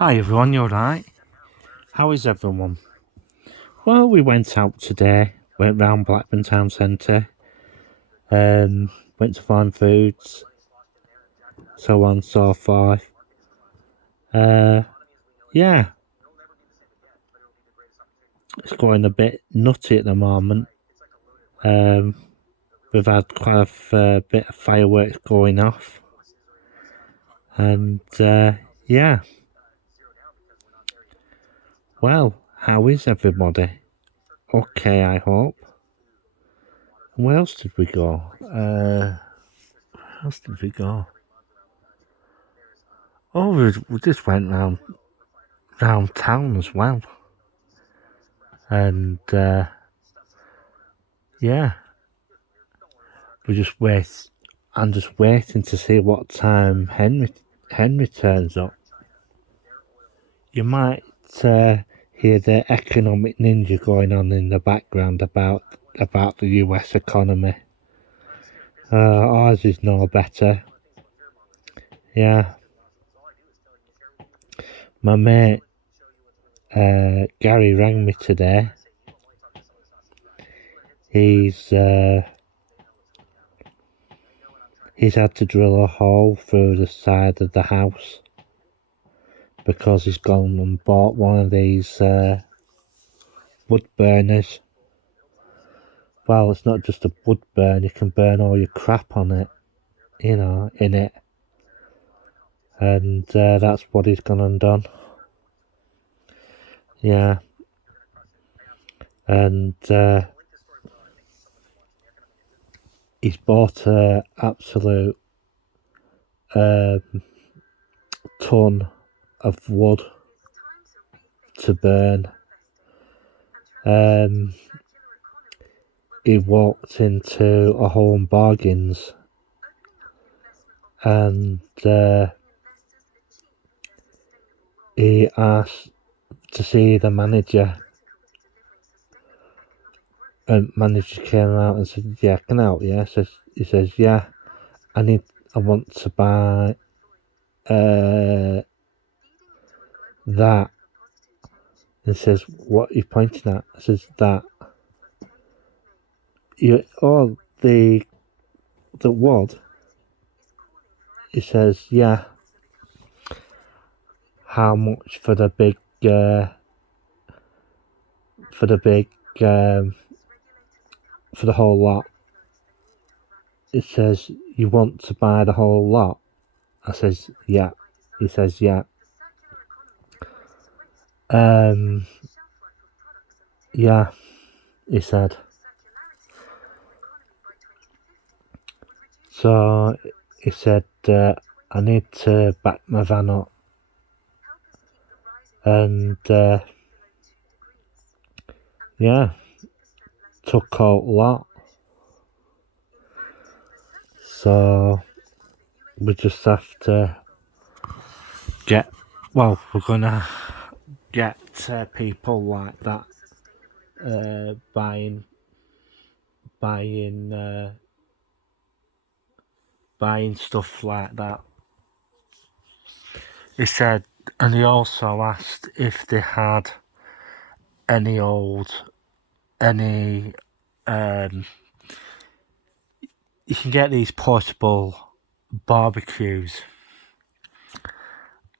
Hi everyone, you alright? How is everyone? Well, we went out today, went round Blackburn Town Centre, went to find foods, so on and so forth. Yeah, it's going a bit nutty at the moment. We've had quite a bit of fireworks going off, and yeah. Well, how is everybody? Okay, I hope. And where else did we go? Where else did we go? Oh, we just went round town as well, and yeah, we just wait. I'm just waiting to see what time Henry turns up. You might hear the economic ninja going on in the background about the US economy. Ours is no better. Yeah, my mate Gary rang me today. He's had to drill a hole through the side of the house because he's gone and bought one of these wood burners. Well, it's not just a wood burn, you can burn all your crap on it, in it. And that's what he's gone and done. Yeah. And he's bought a absolute ton of wood to burn. He walked into a Home Bargains and he asked to see the manager, and manager came out and said, "Yeah, I can help you." He says, "Yeah, I want to buy that." And says, "What are you pointing at?" I says, "That." The wood. He says, "Yeah." How much for the big for the whole lot? It says, "You want to buy the whole lot?" I says, "Yeah." He says, "Yeah." Yeah, he said. So he said, "I need to back my van up." And yeah, took out a lot. So we just have to we're gonna get people like that buying stuff like that. He said, and he also asked if they had any you can get these portable barbecues,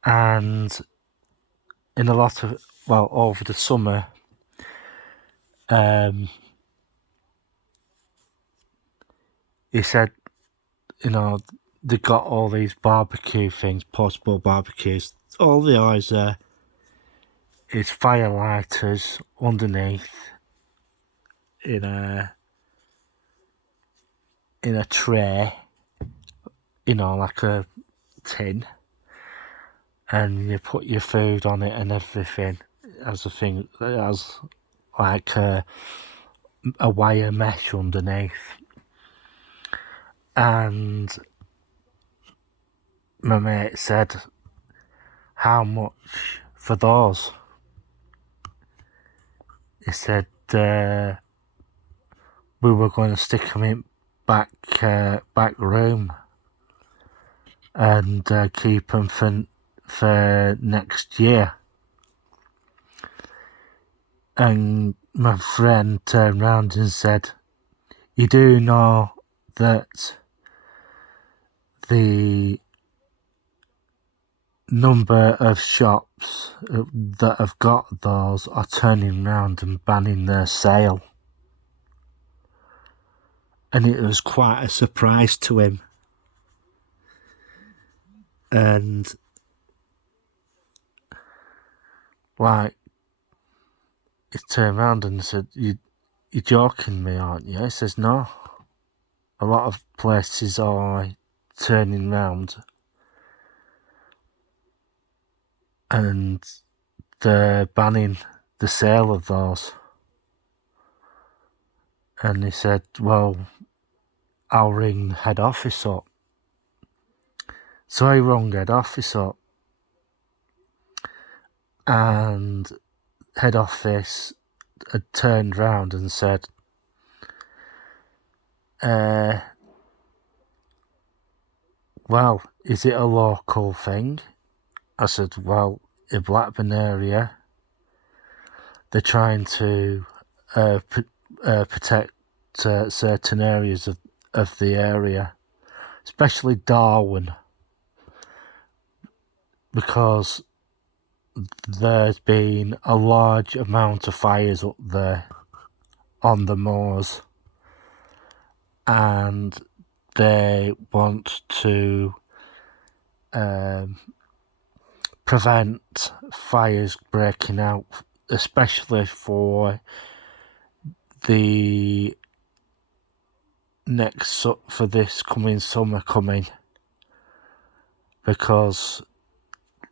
and in a lot of, over the summer, he said, they got all these barbecue things, portable barbecues. All the eyes is fire lighters underneath in a tray, like a tin, and you put your food on it and everything. As a thing, it has like a wire mesh underneath. And my mate said, "How much for those?" He said, we were going to stick them in back room and keep them for next year. And my friend turned round and said, you do know that the number of shops that have got those are turning round and banning their sale. And it was quite a surprise to him. And like, he turned round and said, you're joking me, aren't you? He says, no. A lot of places are turning round and they're banning the sale of those. And he said, well, I'll ring head office up. So he rung head office up, and head office had turned round and said, well, is it a local thing? I said, well, in Blackburn area, they're trying to protect certain areas of the area, especially Darwin, because there's been a large amount of fires up there on the moors, and they want to prevent fires breaking out, especially for the for this coming summer coming, because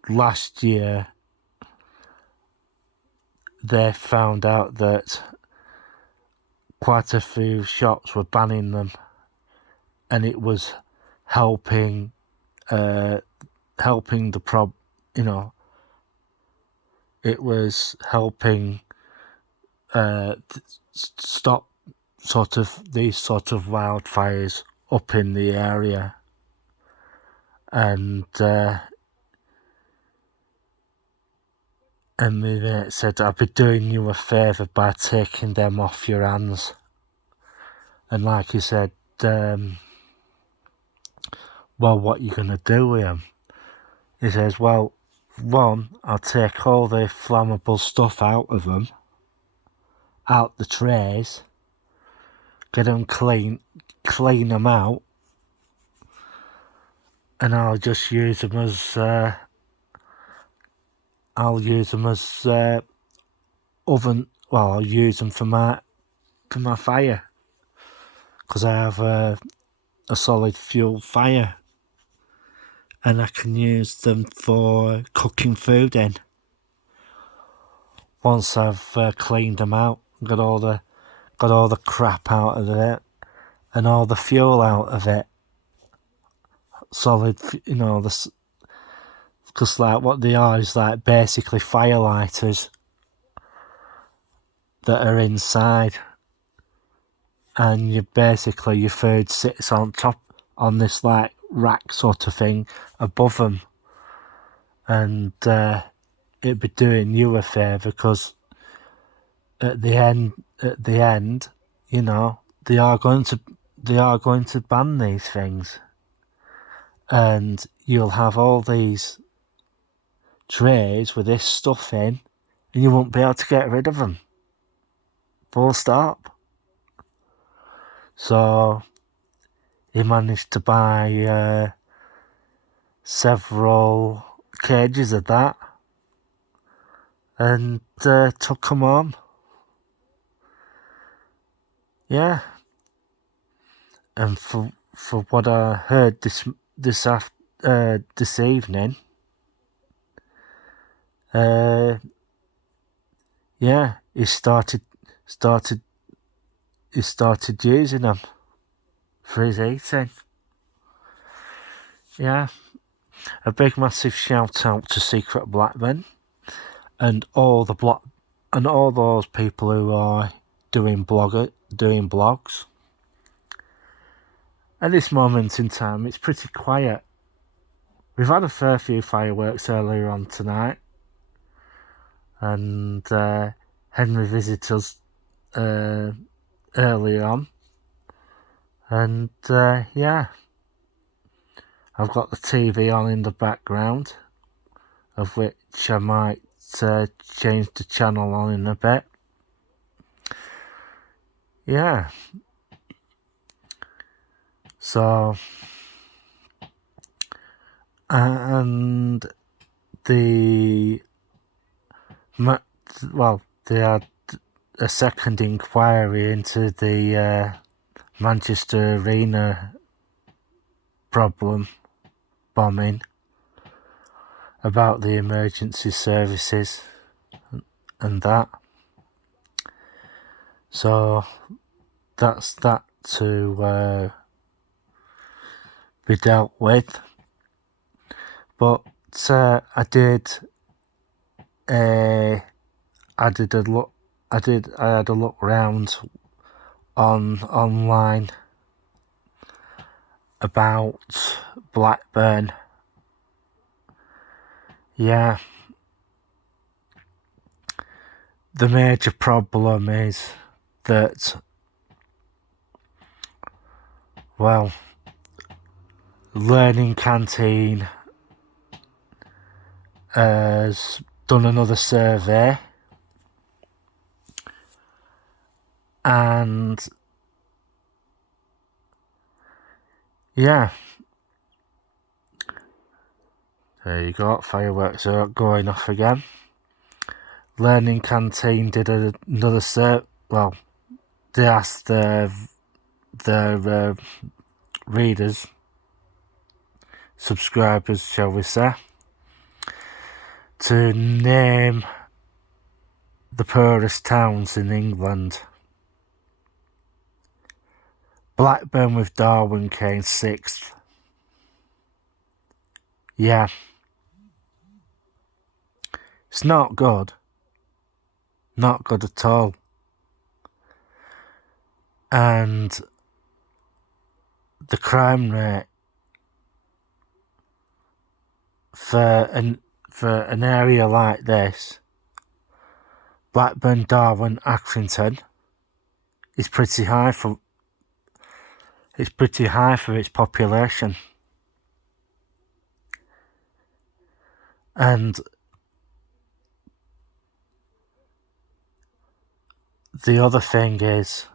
last year they found out that quite a few shops were banning them, and it was helping it was helping stop these sort of wildfires up in the area. And my mate said, I'd be doing you a favour by taking them off your hands. And like he said, well, what are you going to do with them? He says, well, one, I'll take all the flammable stuff out of them, out the trays, get them clean them out, and I'll just use them as oven. Well, I'll use them for my fire, because I have a solid fuel fire, and I can use them for cooking food in. Once I've cleaned them out, got all the crap out of it, and all the fuel out of it. Solid, because like what they are is like basically fire lighters that are inside, and your food sits on top on this like rack sort of thing above them, and it'd be doing you a favour, because at the end, they are going to ban these things, and you'll have all these trays with this stuff in, and you won't be able to get rid of them. Full stop. So he managed to buy several cages of that, and took them home. Yeah. And for what I heard this evening, yeah, he started using them for his eating. Yeah. A big massive shout out to Secret Blackburn and all those people who are doing blogs. At this moment in time, it's pretty quiet we've had a fair few fireworks earlier on tonight, and Henry visited us earlier on, and yeah, I've got the TV on in the background, of which I might change the channel on in a bit. Yeah, so and they had a second inquiry into the Manchester Arena bombing, about the emergency services and that. So that's that to be dealt with. But I had a look round online about Blackburn. Yeah, the major problem is that, well, Learning Canteen has done another survey, and yeah, there you go, fireworks are going off again. Learning Canteen did another survey. Well, they asked their readers, subscribers, shall we say, to name the poorest towns in England. Blackburn with Darwen came 6th. Yeah. It's not good. Not good at all. And the crime rate for an area like this, Blackburn, Darwen, Accrington, is pretty high for its population. And the other thing is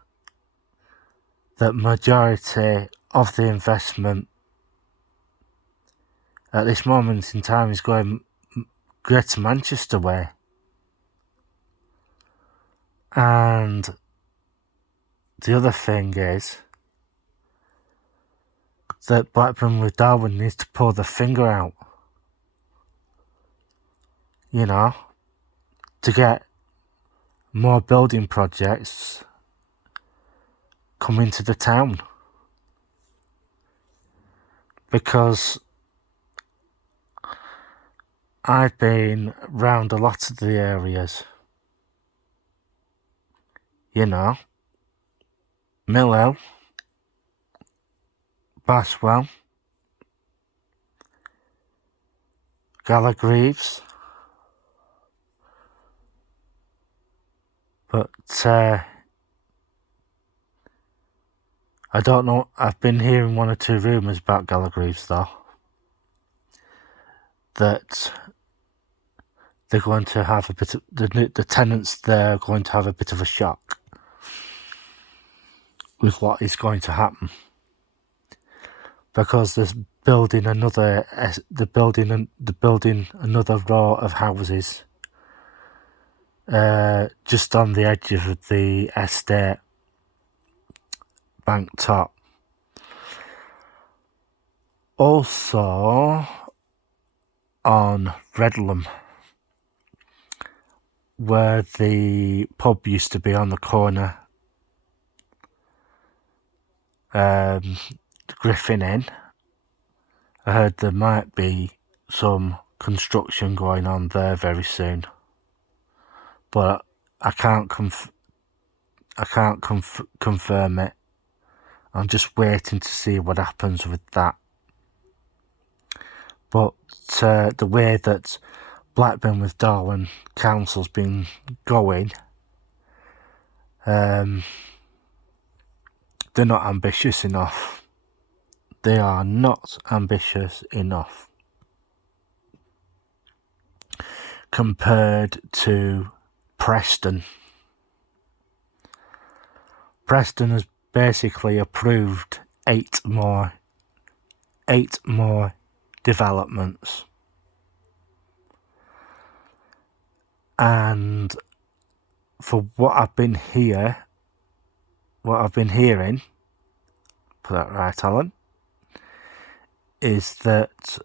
that majority of the investment at this moment in time is going Greater Manchester way. And the other thing is that Blackburn with Darwen needs to pull the finger out, you know, to get more building projects coming to the town. Because I've been round a lot of the areas, you know, Mill Hill, Baswell, Gallagreaves, but I don't know, I've been hearing 1 or 2 rumours about Gallagreaves though, that they're going to have a bit of, the tenants there are going to have a bit of a shock with what is going to happen, because they're building another row of houses just on the edge of the estate, Bank Top. Also on Redlam, where the pub used to be on the corner, Griffin Inn, I heard there might be some construction going on there very soon, but I can't confirm it. I'm just waiting to see what happens with that. But the way that Blackburn with Darwen Council's been going, they're not ambitious enough. They are not ambitious enough compared to Preston. Preston has basically approved 8 more developments, and for what I've been hearing, put that right, Alan, is that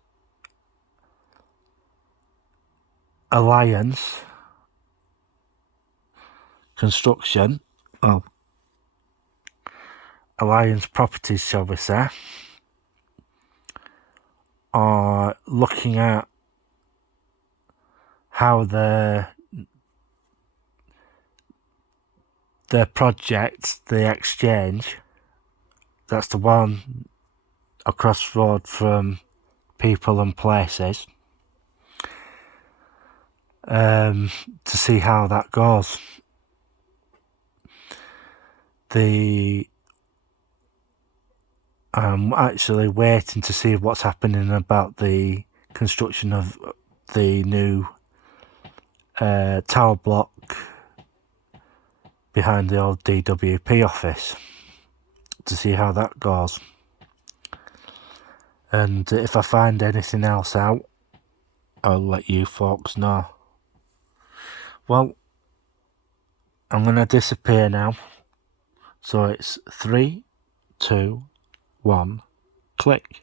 Alliance Construction, Alliance Properties, shall we say, are looking at how their project, the Exchange, that's the one across the road from People and Places, to see how that goes. I'm actually waiting to see what's happening about the construction of the new tower block behind the old DWP office, to see how that goes. And if I find anything else out, I'll let you folks know. Well, I'm going to disappear now. So it's 3, 2, 1, click.